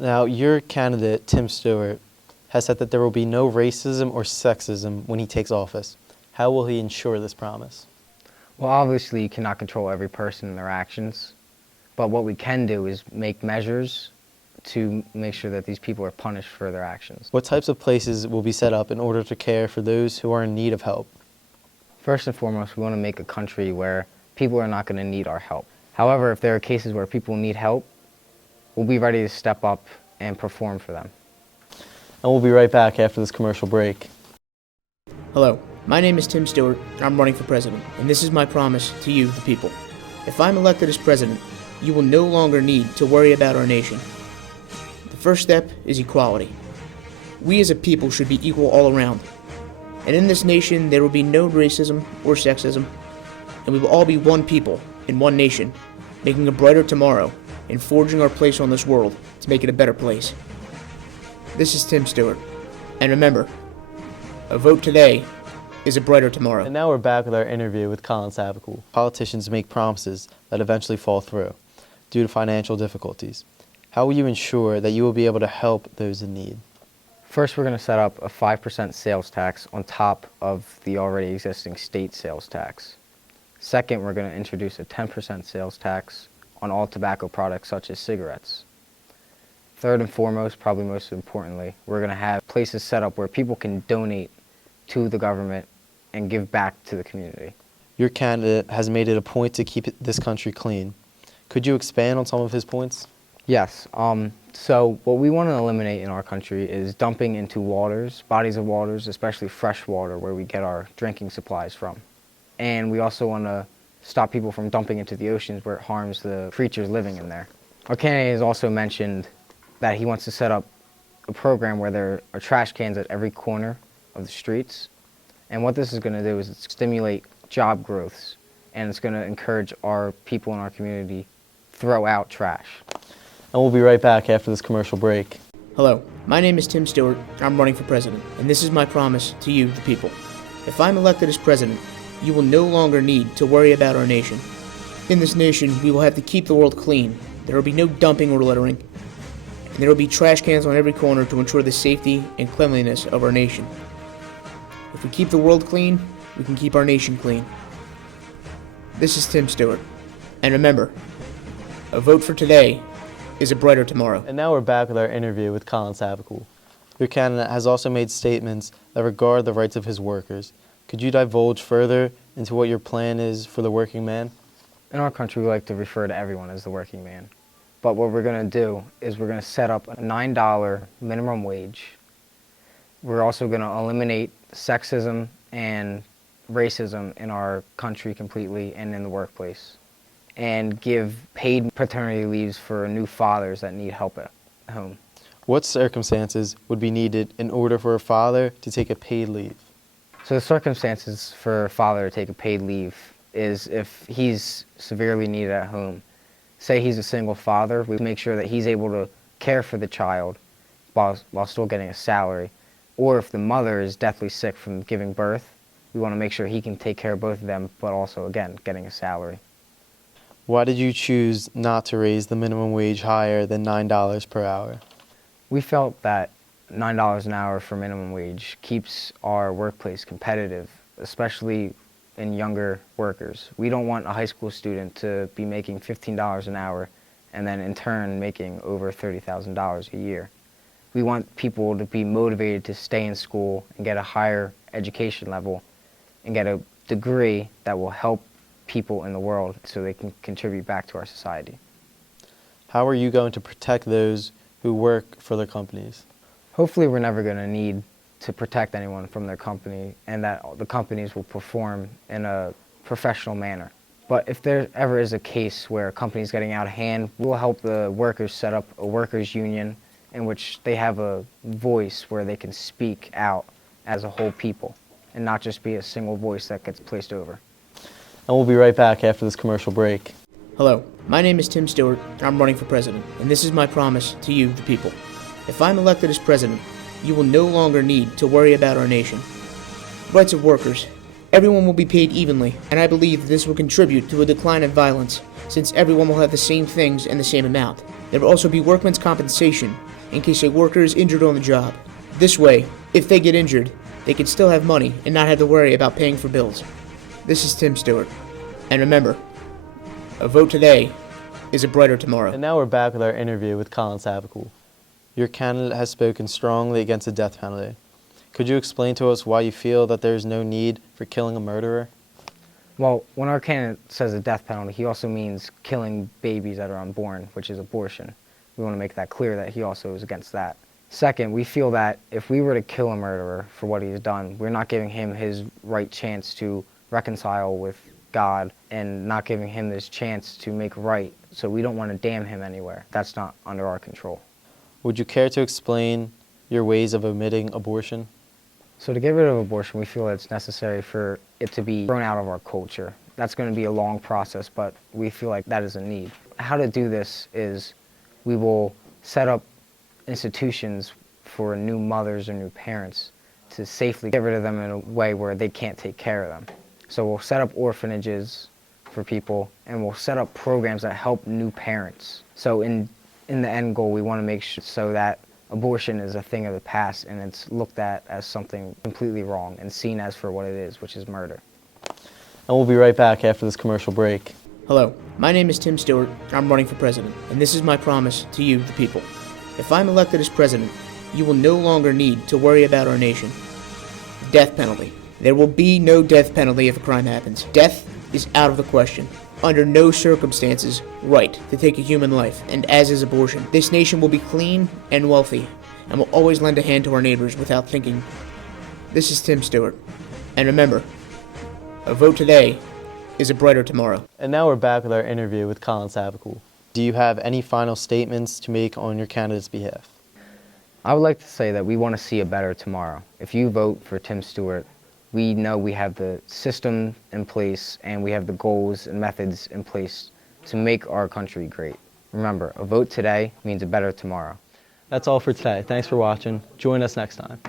Now, your candidate, Tim Stewart, has said that there will be no racism or sexism when he takes office. How will he ensure this promise? Well, obviously, you cannot control every person and their actions, but what we can do is make measures to make sure that these people are punished for their actions. What types of places will be set up in order to care for those who are in need of help? First and foremost, we want to make a country where people are not going to need our help. However, if there are cases where people need help, we'll be ready to step up and perform for them. And we'll be right back after this commercial break. Hello, my name is Tim Stewart, and I'm running for president, and this is my promise to you, the people. If I'm elected as president, you will no longer need to worry about our nation. The first step is equality. We as a people should be equal all around. And in this nation, there will be no racism or sexism, and we will all be one people in one nation, making a brighter tomorrow and forging our place on this world to make it a better place. This is Tim Stewart, and remember, a vote today is a brighter tomorrow. And now we're back with our interview with Colin Savicool. Politicians make promises that eventually fall through due to financial difficulties. How will you ensure that you will be able to help those in need? First, we're going to set up a 5% sales tax on top of the already existing state sales tax. Second, we're going to introduce a 10% sales tax on all tobacco products such as cigarettes. Third and foremost, probably most importantly, we're going to have places set up where people can donate to the government and give back to the community. Your candidate has made it a point to keep this country clean. Could you expand on some of his points? Yes. So what we want to eliminate in our country is dumping into waters, bodies of waters, especially fresh water where we get our drinking supplies from. And we also want to stop people from dumping into the oceans where it harms the creatures living in there. Our candidate has also mentioned that he wants to set up a program where there are trash cans at every corner of the streets. And what this is going to do is stimulate job growths, and it's going to encourage our people in our community throw out trash. And we'll be right back after this commercial break. Hello, my name is Tim Stewart, and I'm running for president, and this is my promise to you, the people. If I'm elected as president, you will no longer need to worry about our nation. In this nation, we will have to keep the world clean. There will be no dumping or littering, and there will be trash cans on every corner to ensure the safety and cleanliness of our nation. If we keep the world clean, we can keep our nation clean. This is Tim Stewart, and remember, a vote for today is a brighter tomorrow. And now we're back with our interview with Colin Savicool. Your candidate has also made statements that regard the rights of his workers. Could you divulge further into what your plan is for the working man? In our country, we like to refer to everyone as the working man. But what we're going to do is we're going to set up a $9 minimum wage. We're also going to eliminate sexism and racism in our country completely and in the workplace, and give paid paternity leaves for new fathers that need help at home. What circumstances would be needed in order for a father to take a paid leave? So the circumstances for a father to take a paid leave is if he's severely needed at home. Say he's a single father, we make sure that he's able to care for the child while still getting a salary. Or if the mother is deathly sick from giving birth, we want to make sure he can take care of both of them, but also, again, getting a salary. Why did you choose not to raise the minimum wage higher than $9 per hour? We felt that $9 an hour for minimum wage keeps our workplace competitive, especially in younger workers. We don't want a high school student to be making $15 an hour and then in turn making over $30,000 a year. We want people to be motivated to stay in school and get a higher education level and get a degree that will help people in the world so they can contribute back to our society. How are you going to protect those who work for the companies? Hopefully we're never going to need to protect anyone from their company, and that the companies will perform in a professional manner. But if there ever is a case where a company is getting out of hand, we'll help the workers set up a workers' union in which they have a voice where they can speak out as a whole people and not just be a single voice that gets placed over. And we'll be right back after this commercial break. Hello, my name is Tim Stewart, and I'm running for president, and this is my promise to you, the people. If I'm elected as president, you will no longer need to worry about our nation. Rights of workers. Everyone will be paid evenly, and I believe this will contribute to a decline in violence, since everyone will have the same things and the same amount. There will also be workmen's compensation, in case a worker is injured on the job. This way, if they get injured, they can still have money and not have to worry about paying for bills. This is Tim Stewart. And remember, a vote today is a brighter tomorrow. And now we're back with our interview with Colin Savacool. Your candidate has spoken strongly against the death penalty. Could you explain to us why you feel that there is no need for killing a murderer? Well, when our candidate says a death penalty, he also means killing babies that are unborn, which is abortion. We want to make that clear that he also is against that. Second, we feel that if we were to kill a murderer for what he's done, we're not giving him his right chance to reconcile with God and not giving him this chance to make right. So we don't want to damn him anywhere. That's not under our control. Would you care to explain your ways of omitting abortion? So to get rid of abortion, we feel that it's necessary for it to be thrown out of our culture. That's going to be a long process, but we feel like that is a need. How to do this is we will set up institutions for new mothers or new parents to safely get rid of them in a way where they can't take care of them. So we'll set up orphanages for people, and we'll set up programs that help new parents. So in the end goal, we want to make sure so that abortion is a thing of the past and it's looked at as something completely wrong and seen as for what it is, which is murder. And we'll be right back after this commercial break. Hello, my name is Tim Stewart, and I'm running for president, and this is my promise to you, the people. If I'm elected as president, you will no longer need to worry about our nation. Death penalty. There will be no death penalty if a crime happens. Death is out of the question. Under no circumstances right to take a human life, and as is abortion. This nation will be clean and wealthy, and will always lend a hand to our neighbors without thinking. This is Tim Stewart. And remember, a vote today is a brighter tomorrow. And now we're back with our interview with Colin Savacool. Do you have any final statements to make on your candidate's behalf? I would like to say that we want to see a better tomorrow. If you vote for Tim Stewart, we know we have the system in place and we have the goals and methods in place to make our country great. Remember, a vote today means a better tomorrow. That's all for today. Thanks for watching. Join us next time.